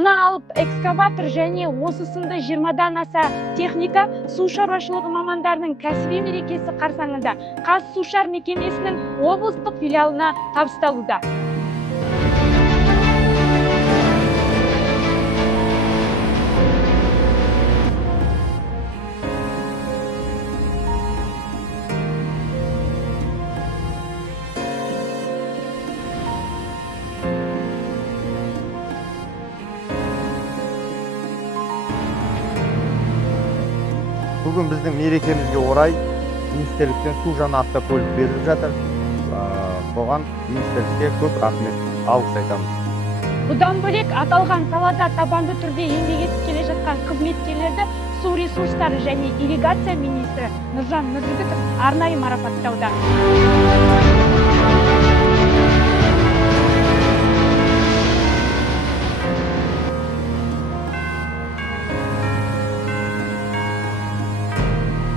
Мына алып экскаватор және осы сынды 20-дан аса техника су шаруашылығы мамандарының кәсіби мерекесі қарсаңында Қазсушар мекемесінің облыстық филиалына табысталуда. Бүгін біздің мерекемізге орай министрліктен су жаңа автокөлік беріліп жатыр. Соған министрлікке көп рахмет, алғыс айтамыз. Бұдан бөлек аталған салада табанды түрде еңбек етіп келе жатқан қызметкерлерді су ресурстары және ирригация министрі Нұржан Нұржігітов арнайы марапаттауда.